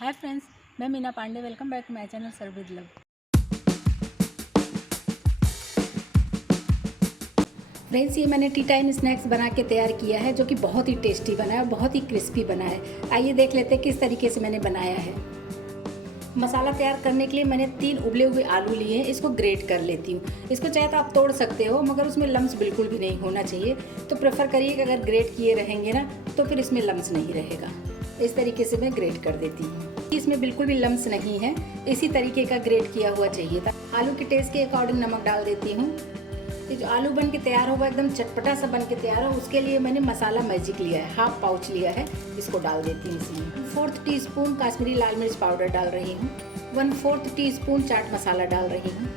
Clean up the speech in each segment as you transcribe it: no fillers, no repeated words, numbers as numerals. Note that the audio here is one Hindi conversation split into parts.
हाय फ्रेंड्स, मैं Meena Pandey. Welcome back to my channel serve with love. Friends, ये मैंने टी टाइम स्नैक्स बना के तैयार किया है, जो कि बहुत ही टेस्टी बना है और बहुत ही क्रिस्पी बना है। आइए देख लेते हैं किस तरीके से मैंने बनाया है। मसाला तैयार करने के लिए मैंने 3 उबले हुए आलू लिए हैं। इसको ग्रेट कर लेती हूँ। इसको चाहे तो आप तोड़ सकते हो, मगर उसमें लम्स बिल्कुल भी नहीं होना चाहिए। तो प्रेफर करिए कि अगर ग्रेट किए रहेंगे ना, तो फिर इसमें लम्स नहीं रहेगा। इस तरीके से मैं ग्रेट कर देती हूँ। इसमें बिल्कुल भी लम्स नहीं है, इसी तरीके का ग्रेट किया हुआ चाहिए था। आलू के टेस्ट के अकॉर्डिंग नमक डाल देती हूँ। ये जो आलू बन के तैयार होगा, एकदम चटपटा सा बन के तैयार हो, उसके लिए मैंने मसाला मैजिक लिया है, हाफ पाउच लिया है। इसको डाल देती हूँ इसमें। 4 टीस्पून काश्मीरी लाल मिर्च पाउडर डाल रही हूँ। 1/4 टीस्पून चाट मसाला डाल रही हूँ।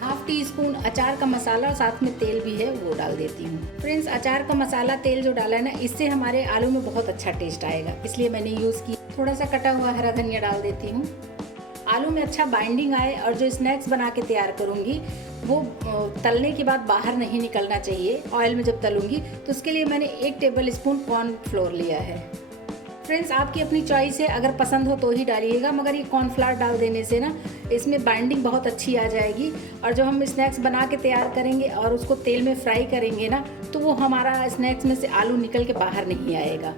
हाफ टी स्पून अचार का मसाला और साथ में तेल भी है, वो डाल देती हूँ। फ्रेंड्स, अचार का मसाला तेल जो डाला है ना, इससे हमारे आलू में बहुत अच्छा टेस्ट आएगा, इसलिए मैंने यूज़ की। थोड़ा सा कटा हुआ हरा धनिया डाल देती हूँ। आलू में अच्छा बाइंडिंग आए, और जो स्नैक्स बना के तैयार करूँगी वो तलने के बाद बाहर नहीं निकलना चाहिए। ऑयल में जब तलूँगी तो उसके लिए मैंने 1 टेबल स्पून कॉर्नफ्लोर लिया है। फ्रेंड्स, आपकी अपनी चॉइस है, अगर पसंद हो तो ही डालिएगा, मगर ये कॉर्नफ्लावर डाल देने से ना इसमें बाइंडिंग बहुत अच्छी आ जाएगी। और जब हम स्नैक्स बना के तैयार करेंगे और उसको तेल में फ्राई करेंगे ना, तो वो हमारा स्नैक्स में से आलू निकल के बाहर नहीं आएगा।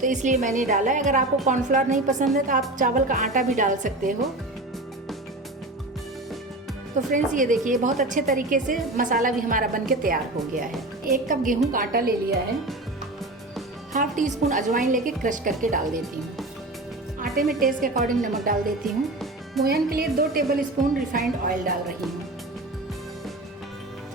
तो इसलिए मैंने डाला है। अगर आपको कॉर्नफ्लावर नहीं पसंद है तो आप चावल का आटा भी डाल सकते हो। तो फ्रेंड्स, ये देखिए बहुत अच्छे तरीके से मसाला भी हमारा बन के तैयार हो गया है। 1 कप गेहूं का आटा ले लिया है। हाफ टी स्पून अजवाइन लेके क्रश करके डाल देती हूँ। आटे में टेस्ट के अकॉर्डिंग नमक डाल देती हूँ। मोयन के लिए 2 टेबल स्पून रिफाइंड ऑयल डाल रही हूँ।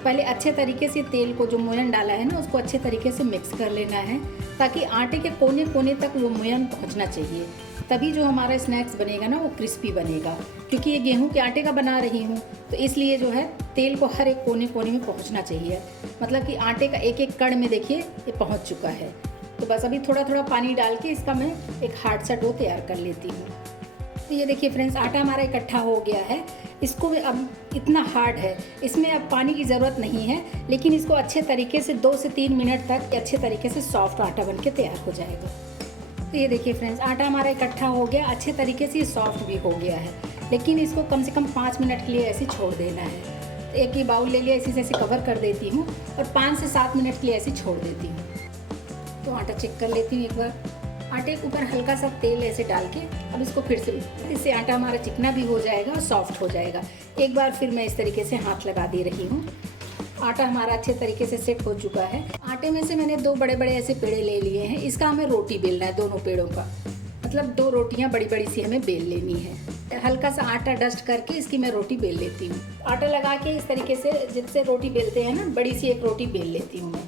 पहले अच्छे तरीके से तेल को, जो मोयन डाला है ना, उसको अच्छे तरीके से मिक्स कर लेना है, ताकि आटे के कोने कोने तक वो मोयन पहुँचना चाहिए। तभी जो हमारा स्नैक्स बनेगा ना, वो क्रिस्पी बनेगा। क्योंकि ये गेहूं के आटे का बना रही हूँ, तो इसलिए जो है तेल को हर एक कोने कोने में पहुँचना चाहिए। मतलब कि आटे का एक एक कण में देखिए ये पहुँच चुका है। तो बस अभी थोड़ा थोड़ा पानी डाल के इसका मैं एक हार्ड सा डो तैयार कर लेती हूँ। तो ये देखिए फ्रेंड्स, आटा हमारा इकट्ठा हो गया है। इसको अब इतना हार्ड है, इसमें अब पानी की ज़रूरत नहीं है, लेकिन इसको अच्छे तरीके से 2 से 3 मिनट तक अच्छे तरीके से सॉफ्ट आटा बन के तैयार हो जाएगा। तो ये देखिए फ्रेंड्स, आटा हमारा इकट्ठा हो गया, अच्छे तरीके से ये सॉफ्ट भी हो गया है। लेकिन इसको कम से कम 5 मिनट के लिए ऐसे छोड़ देना है। तो एक ही बाउल ले लिया, इसी से ऐसे कवर कर देती हूँ और 5 से 7 मिनट के लिए ऐसे छोड़ देती हूँ। तो आटा चेक कर लेती हूँ एक बार। आटे के ऊपर हल्का सा तेल ऐसे डाल के अब इसको फिर से, इससे आटा हमारा चिकना भी हो जाएगा और सॉफ्ट हो जाएगा। एक बार फिर मैं इस तरीके से हाथ लगा दे रही हूँ। आटा हमारा अच्छे तरीके से सेट हो चुका है। आटे में से मैंने 2 बड़े बड़े ऐसे पेड़े ले लिए हैं। इसका हमें रोटी बेलना है, दोनों पेड़ों का, मतलब 2 रोटियां बड़ी बड़ी सी हमें बेल लेनी है। हल्का सा आटा डस्ट करके इसकी मैं रोटी बेल लेती हूँ। आटा लगा के इस तरीके से जिससे रोटी बेलते हैं ना, बड़ी सी एक रोटी बेल लेती हूँ मैं।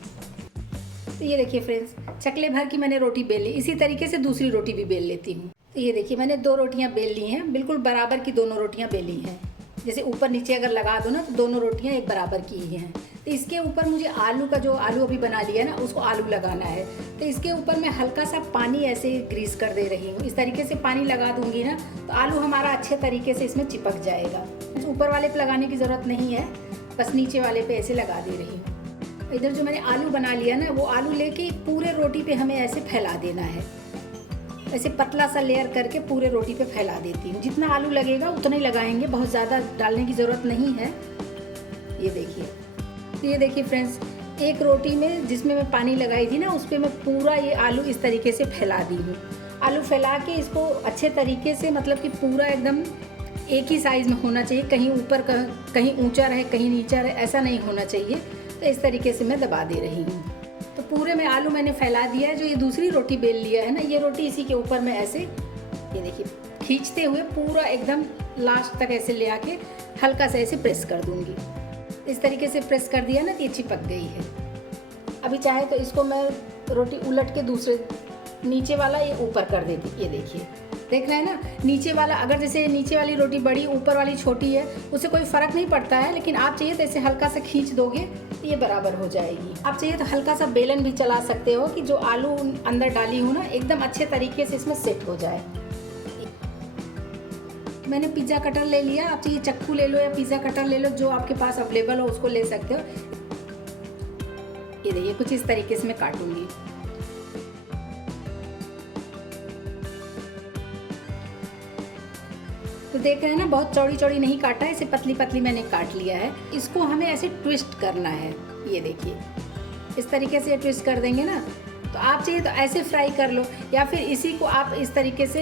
तो ये देखिए फ्रेंड्स, चकले भर की मैंने रोटी बेल ली। इसी तरीके से दूसरी रोटी भी बेल लेती हूँ। तो ये देखिए मैंने 2 रोटियाँ बेल ली हैं, बिल्कुल बराबर की दोनों रोटियाँ बेली हैं। जैसे ऊपर नीचे अगर लगा दो ना, तो दोनों रोटियाँ एक बराबर की ही हैं। तो इसके ऊपर मुझे आलू का, जो आलू अभी बना लिया ना, उसको आलू लगाना है। तो इसके ऊपर मैं हल्का सा पानी ऐसे ग्रीस कर दे रही हूँ। इस तरीके से पानी लगा दूंगी ना, तो आलू हमारा अच्छे तरीके से इसमें चिपक जाएगा। ऊपर वाले पे लगाने की ज़रूरत नहीं है, बस नीचे वाले पे ऐसे लगा दे रही हूँ। इधर जो मैंने आलू बना लिया ना, वो आलू लेके पूरे रोटी पे हमें ऐसे फैला देना है। ऐसे पतला सा लेयर करके पूरे रोटी पे फैला देती हूँ। जितना आलू लगेगा उतना ही लगाएंगे, बहुत ज़्यादा डालने की ज़रूरत नहीं है। ये देखिए, तो ये देखिए फ्रेंड्स, एक रोटी में जिसमें मैं पानी लगाई थी ना, उस पर मैं पूरा ये आलू इस तरीके से फैला दी हूँ। आलू फैला के इसको अच्छे तरीके से, मतलब कि पूरा एकदम एक ही साइज़ में होना चाहिए। कहीं ऊपर कहीं ऊँचा रहे, कहीं नीचा रहे, ऐसा नहीं होना चाहिए। तो इस तरीके से मैं दबा दे रही हूँ। तो पूरे में आलू मैंने फैला दिया है। जो ये दूसरी रोटी बेल लिया है ना, ये रोटी इसी के ऊपर मैं ऐसे, ये देखिए, खींचते हुए पूरा एकदम लास्ट तक ऐसे ले आके हल्का सा ऐसे प्रेस कर दूंगी। इस तरीके से प्रेस कर दिया ना, तो ये चिपक गई है। अभी चाहे तो इसको मैं रोटी उलट के दूसरे, नीचे वाला ये ऊपर कर देती। ये देखिए, देख रहे हैं ना, नीचे वाला, अगर जैसे नीचे वाली रोटी बड़ी, ऊपर वाली छोटी है, उससे कोई फ़र्क नहीं पड़ता है। लेकिन आप चाहिए तो ऐसे हल्का सा खींच दोगे तो ये बराबर हो जाएगी। आप चाहिए तो हल्का सा बेलन भी चला सकते हो, कि जो आलू अंदर डाली हूँ ना, एकदम अच्छे तरीके से इसमें सेट हो जाए। मैंने पिज़्ज़ा कटर ले लिया। आप चाहिए चक्कू ले लो या पिज़्ज़ा कटर ले लो, जो आपके पास अवेलेबल हो उसको ले सकते हो। ये देखिए, कुछ इस तरीके से मैं काटूंगी। तो देख रहे हैं ना, बहुत चौड़ी चौड़ी नहीं काटा है, इसे पतली पतली मैंने काट लिया है। इसको हमें ऐसे ट्विस्ट करना है, ये देखिए इस तरीके से ट्विस्ट कर देंगे ना। तो आप चाहिए तो ऐसे फ्राई कर लो, या फिर इसी को आप इस तरीके से,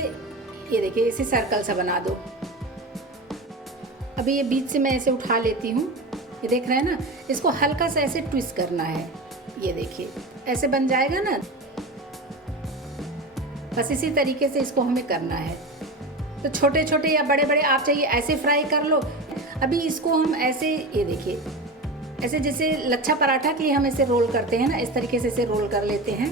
ये देखिए इसे सर्कल सा बना दो। अभी ये बीच से मैं ऐसे उठा लेती हूँ, ये देख रहे हैं ना, इसको हल्का सा ऐसे ट्विस्ट करना है, ये देखिए ऐसे बन जाएगा ना। बस इसी तरीके से इसको हमें करना है। तो छोटे छोटे या बड़े बड़े आप चाहिए ऐसे फ्राई कर लो। अभी इसको हम ऐसे, ये देखिए ऐसे जैसे लच्छा पराठा के लिए हम ऐसे रोल करते हैं ना, इस तरीके से इसे रोल कर लेते हैं।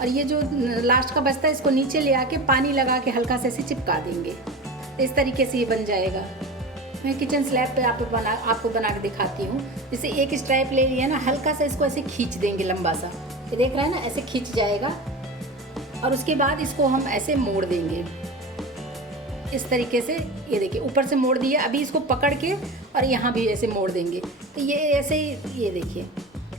और ये जो लास्ट का बचता है इसको नीचे ले आके पानी लगा के हल्का से ऐसे चिपका देंगे, तो इस तरीके से ये बन जाएगा। मैं किचन स्लैब पे आपको बना के दिखाती हूँ। जैसे एक स्ट्राइप ले लिया ना, हल्का सा इसको ऐसे खींच देंगे लंबा सा, ये देख रहे हैं ना, ऐसे खींच जाएगा। और उसके बाद इसको हम ऐसे मोड़ देंगे इस तरीके से, ये देखिए ऊपर से मोड़ दिया। अभी इसको पकड़ के और यहाँ भी ऐसे मोड़ देंगे, तो ये ऐसे ही, ये देखिए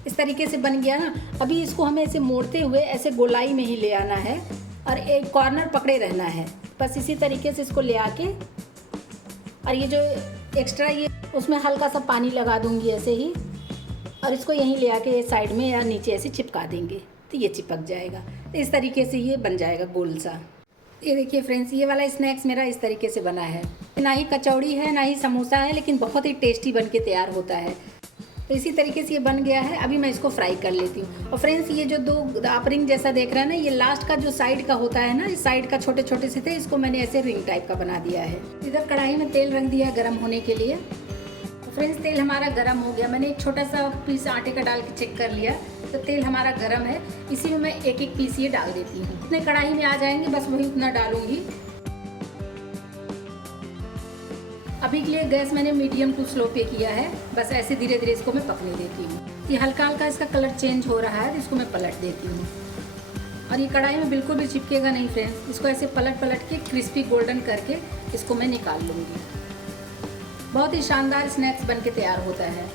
इस तरीके से बन गया ना। अभी इसको हमें ऐसे मोड़ते हुए ऐसे गोलाई में ही ले आना है और एक कॉर्नर पकड़े रहना है। बस इसी तरीके से इसको ले आके, और ये जो एक्स्ट्रा ये उसमें हल्का सा पानी लगा दूंगी ऐसे ही, और इसको यहीं ले आके साइड में या नीचे ऐसे चिपका देंगे, तो ये चिपक जाएगा। तो इस तरीके से ये बन जाएगा गोल सा। ये देखिए फ्रेंड्स, ये वाला स्नैक्स मेरा इस तरीके से बना है। ना ही कचौड़ी है ना ही समोसा है, लेकिन बहुत ही टेस्टी बन के तैयार होता है। तो इसी तरीके से ये बन गया है। अभी मैं इसको फ्राई कर लेती हूँ। और फ्रेंड्स, ये जो दो आप रिंग जैसा देख रहे हैं ना, ये लास्ट का जो साइड का होता है ना, इस साइड का छोटे छोटे से थे, इसको मैंने ऐसे रिंग टाइप का बना दिया है। इधर कढ़ाई में तेल रख दिया गर्म होने के लिए। तो फ्रेंड्स, तेल हमारा गर्म हो गया। मैंने एक छोटा सा पीस आटे का डाल के चेक कर लिया, तो तेल हमारा गर्म है। इसी में मैं एक एक पीस ये डाल देती हूँ। इतने कढ़ाई में आ जाएंगे, बस वही उतना डालूंगी। अभी के लिए गैस मैंने मीडियम टू स्लो पे किया है। बस ऐसे धीरे धीरे इसको मैं पकने देती हूँ। ये हल्का हल्का इसका कलर चेंज हो रहा है, तो इसको मैं पलट देती हूँ। और ये कढ़ाई में बिल्कुल भी चिपकेगा नहीं फ्रेंड्स। इसको ऐसे पलट पलट के क्रिस्पी गोल्डन करके इसको मैं निकाल लूँगी। बहुत ही शानदार स्नैक्स बन के तैयार होता है।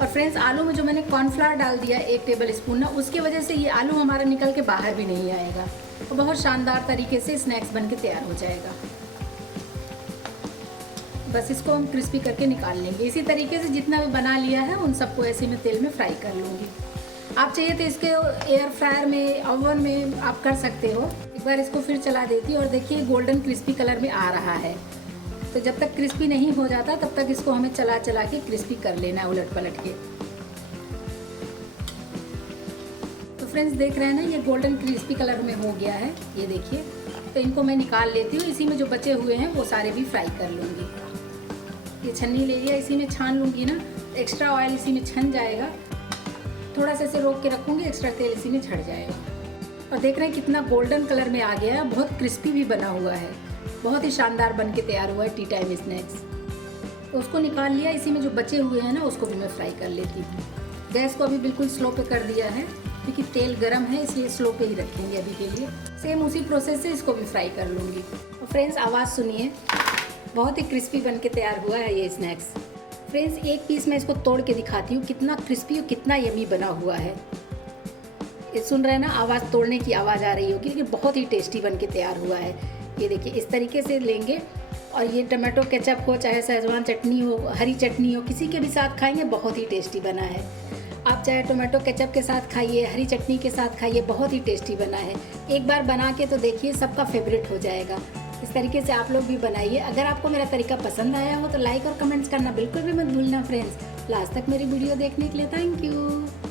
और फ्रेंड्स, आलू में जो मैंने कॉर्नफ्लावर डाल दिया 1 टेबल स्पून ना, उसकी वजह से ये आलू हमारा निकल के बाहर भी नहीं आएगा। तो बहुत शानदार तरीके से स्नैक्स बन के तैयार हो जाएगा। बस इसको हम क्रिस्पी करके निकाल लेंगे। इसी तरीके से जितना भी बना लिया है उन सबको ऐसे में तेल में फ्राई कर लूँगी। आप चाहिए तो इसके एयर फ्रायर में, ओवन में आप कर सकते हो। एक बार इसको फिर चला देती हूँ और देखिए गोल्डन क्रिस्पी कलर में आ रहा है। तो जब तक क्रिस्पी नहीं हो जाता तब तक इसको हमें चला चला के क्रिस्पी कर लेना है, उलट पलट के। तो फ्रेंड्स, देख रहे हैं ना, ये गोल्डन क्रिस्पी कलर में हो गया है, ये देखिए। तो इनको मैं निकाल लेती हूँ। इसी में जो बचे हुए हैं वो सारे भी फ्राई कर लूँगी। ये छन्नी ले लिया, इसी में छान लूँगी ना, एक्स्ट्रा ऑयल इसी में छन जाएगा। थोड़ा सा इसे रोक के रखूँगी, एक्स्ट्रा तेल इसी में झड़ जाएगा। और देख रहे हैं कितना गोल्डन कलर में आ गया है, बहुत क्रिस्पी भी बना हुआ है। बहुत ही शानदार बन के तैयार हुआ है टी टाइम स्नैक्स। तो उसको निकाल लिया। इसी में जो बचे हुए हैं ना, उसको भी मैं फ्राई कर लेती हूँ। गैस को अभी बिल्कुल स्लो पे कर दिया है, क्योंकि तेल गर्म है, इसलिए स्लो पे ही रखेंगे अभी के लिए। सेम उसी प्रोसेस से इसको भी फ्राई कर लूँगी। और फ्रेंड्स, आवाज़ सुनिए, बहुत ही क्रिस्पी बन के तैयार हुआ है ये स्नैक्स। फ्रेंड्स, एक पीस मैं इसको तोड़ के दिखाती हूँ, कितना क्रिस्पी और कितना यमी बना हुआ है। ये सुन रहे हैं ना, आवाज़ तोड़ने की आवाज़ आ रही होगी, लेकिन बहुत ही टेस्टी बन के तैयार हुआ है। ये देखिए इस तरीके से लेंगे, और ये टमाटो केचप हो, चाहे शेजवान चटनी हो, हरी चटनी हो, किसी के भी साथ खाएंगे, बहुत ही टेस्टी बना है। आप चाहे टोमेटो केचप के साथ खाइए, हरी चटनी के साथ खाइए, बहुत ही टेस्टी बना है। एक बार बना के तो देखिए, सबका फेवरेट हो जाएगा। इस तरीके से आप लोग भी बनाइए। अगर आपको मेरा तरीका पसंद आया हो तो लाइक और कमेंट्स करना बिल्कुल भी मत भूलना फ्रेंड्स। लास्ट तक मेरी वीडियो देखने के लिए थैंक यू।